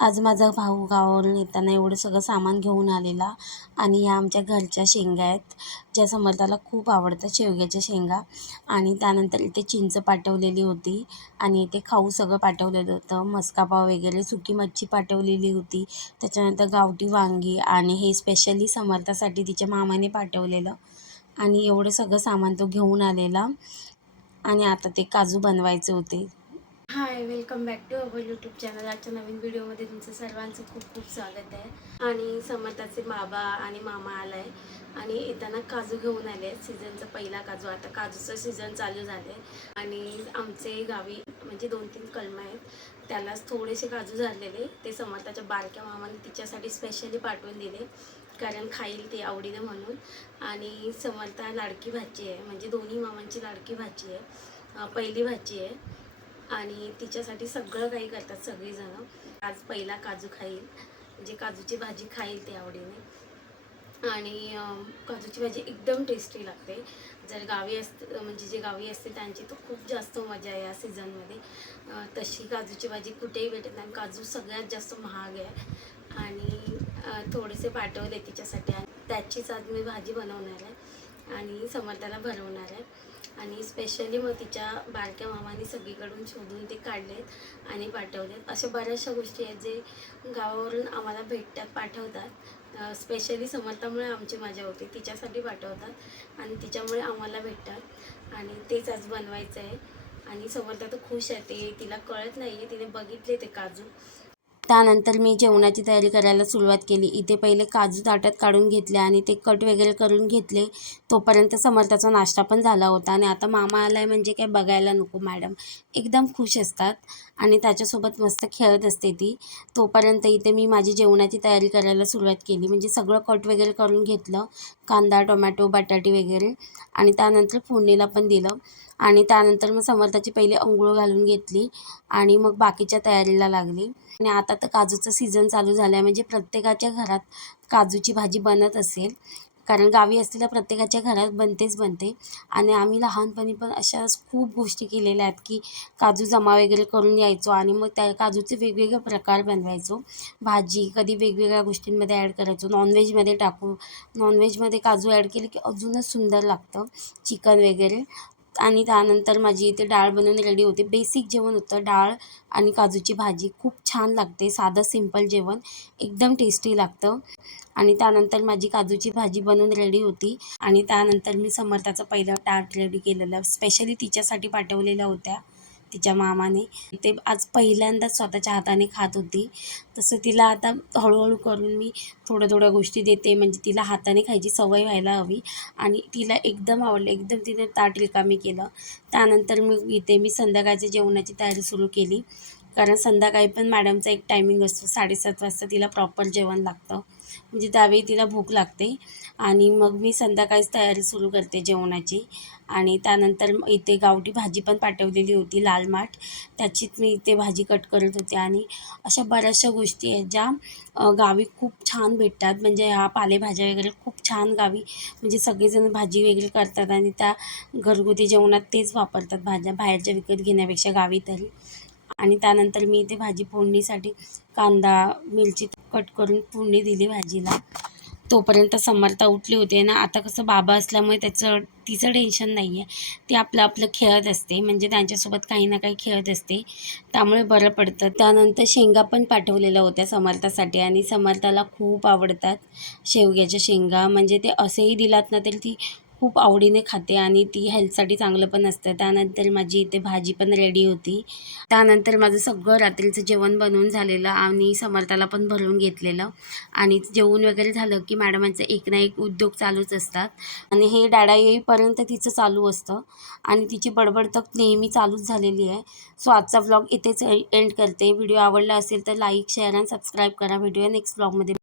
आज माझा भाऊ गावावरून येताना एवढं सगळं सामान घेऊन आलेला आणि ह्या आमच्या घरच्या शेंगा आहेत, ज्या समर्थाला खूप आवडतात, शेवग्याच्या शेंगा. आणि त्यानंतर इथे चिंच पाठवलेली होती आणि इथे खाऊ सगळं पाठवलेलं होतं, मस्का वगैरे, सुकी मच्छी पाठवलेली होती. त्याच्यानंतर गावठी वांगी आणि हे स्पेशली समर्थासाठी तिच्या मामाने पाठवलेलं. आणि एवढं सगळं सामान तो घेऊन आलेला आणि आता ते काजू बनवायचे होते. Hi, welcome back to our YouTube channel. आजच्या नवीन व्हिडिओमध्ये तुमचं सर्वांचं खूप खूप स्वागत आहे. आणि समर्थाचे बाबा आणि मामा आलाय आणि येताना काजू घेऊन आले. सीझनचा पहिला काजू, आता काजूचं सीझन चालू झाले आणि आमचे गावी म्हणजे 2-3 कलमं आहेत, त्यालाच थोडेसे काजू झालेले, ते समर्थाच्या बारक्या मामाने तिच्यासाठी स्पेशली पाठवून दिले, कारण खाईल ते आवडीनं म्हणून. आणि समर्था लाडकी भाची आहे, म्हणजे दोन्ही मामांची लाडकी भाची आहे, पहिली भाची आहे आणि तिच्यासाठी सगळं काही करतात सगळीजणं. आज पहिला काजू खाईल, म्हणजे काजूची भाजी खाईल ते आवडीने. आणि काजूची भाजी एकदम टेस्टी लागते. जर गावी म्हणजे जे गावी असते त्यांची तर खूप जास्त मजा आहे या सीझनमध्ये. तशी काजूची भाजी कुठेही भेटत नाही. काजू सगळ्यात जास्त महाग आहे आणि थोडेसे पाठवले तिच्यासाठी आणि त्याचीच आज मी भाजी बनवणार आहे आणि समर्थाला भरवणार आहे. आणि स्पेशली मग तिच्या बारक्या मामाने सगळीकडून शोधून ते काढलेत आणि पाठवलेत. अशा बऱ्याचशा गोष्टी आहेत जे गावावरून आम्हाला भेटतात, पाठवतात. स्पेशली समर्थामुळे आमची मजा होते, तिच्यासाठी पाठवतात आणि तिच्यामुळे आम्हाला भेटतात आणि तेच आज बनवायचं आहे. आणि समर्था तर खुश आहे, ते तिला कळत नाही आहे, तिने बघितले ते काजू. त्यानंतर मी जेवणाची तयारी करायला सुरुवात केली. इथे पहिले काजू ताटात काढून घेतले आणि ते कट वगैरे करून घेतले. तोपर्यंत समर्थाचा नाश्ता पण झाला होता आणि आता मामा आला आहे म्हणजे काय बघायला नको. मॅडम एकदम खुश असतात आणि त्याच्यासोबत मस्त खेळत असते ती. तोपर्यंत इथे मी माझी जेवणाची तयारी करायला सुरुवात केली, म्हणजे सगळं कट वगैरे करून घेतलं, कांदा, टोमॅटो, बटाटे वगैरे, आणि त्यानंतर फोडणीला पण दिलं. आणि त्यानंतर मग समर्थाची पहिली अंघोळ घालून घेतली आणि मग बाकीच्या तयारीला लागली. आणि आता तर काजूचं सीझन चालू झालं आहे, म्हणजे प्रत्येकाच्या घरात काजूची भाजी बनत असेल, कारण गावी असलेल्या प्रत्येकाच्या घरात बनतेच बनते. आणि आम्ही लहानपणी पण अशा खूप गोष्टी केलेल्या आहेत की काजू जमा वगैरे करून यायचो आणि मग त्या काजूचे वेगवेगळे प्रकार बनवायचो. भाजी कधी वेगवेगळ्या गोष्टींमध्ये ॲड करायचो, नॉनव्हेजमध्ये टाकू, नॉनव्हेजमध्ये काजू ॲड केले की अजूनच सुंदर लागतं, चिकन वगैरे. आणि त्यानंतर माझी इथे डाळ बनवून रेडी होते. बेसिक जेवण होतं, डाळ आणि काजूची भाजी. खूप छान लागते, साधं सिंपल जेवण एकदम टेस्टी लागतं. आणि त्यानंतर माझी काजूची भाजी बनवून रेडी होती आणि त्यानंतर मी समर्थाचं पहिलं ताट रेडी केलेलं, स्पेशली तिच्यासाठी पाठवलेल्या होत्या तिच्या मामाने. ते आज पहिल्यांदाच स्वतःच्या हाताने खात होती. तसं तिला आता हळूहळू करून मी थोड्या गोष्टी देते, म्हणजे तिला हाताने खायची सवय व्हायला हवी. आणि तिला एकदम आवडलं, एकदम तिने ताट रिकामी केलं. त्यानंतर मग इथे मी संध्याकाळच्या जेवणाची तयारी सुरू केली, कारण संध्याकाळी पण मॅडमचा एक टायमिंग असतो, 7:30 वाजता तिला प्रॉपर जेवण लागतं, म्हणजे त्यावेळी तिला भूक लागते. आणि मग मी संध्याकाळीच तयारी सुरू करते जेवणाची. आणि त्यानंतर इथे गावठी भाजी पण पाठवलेली होती, लाल माठ, त्याचीच मी इथे भाजी कट करत होते. आणि अशा बऱ्याचशा गोष्टी आहेत ज्या गावी खूप छान भेटतात, म्हणजे ह्या पालेभाज्या वगैरे खूप छान गावी, म्हणजे सगळेजण भाजी वगैरे करतात आणि त्या घरगुती जेवणात तेच वापरतात भाज्या, बाहेरच्या विकत घेण्यापेक्षा गावी तरी. आणि त्यानंतर मी इथे भाजी फोडणीसाठी कांदा, मिरची कट करून फोडणी दिली भाजीला. तोपर्यंत समर्था उठली होती ना. आता कसं बाबा असल्यामुळे तिचं टेन्शन नाही आहे, ती आपलं आपलं खेळत असते, म्हणजे त्यांच्यासोबत काही ना काही खेळत असते, त्यामुळे बरं पडतं. त्यानंतर शेंगा पण पाठवलेल्या होत्या समर्थासाठी आणि समर्थाला खूप आवडतात शेवग्याच्या शेंगा, म्हणजे ते असेही दिलात ना तरी ती खूप आवडीने खाते आणि ती हेल्थसाठी चांगलं पण असतं. त्यानंतर माझी इथे भाजी पण रेडी होती. त्यानंतर माझं सगळं रात्रीचं जेवण बनवून झालेलं आणि समर्थाला पण भरवून घेतलेलं. आणि जेवण वगैरे झालं की मॅडमांचं एक ना एक उद्योग चालूच असतात आणि हे डाडा येईपर्यंत तिचं चालू असतं आणि तिची बडबड तर नेहमी चालूच झालेली आहे. सो आजचा व्लॉग इथेच एंड करते. व्हिडिओ आवडला असेल तर लाईक, शेअर आणि सबस्क्राईब करा. भेटूया नेक्स्ट व्लॉगमध्ये.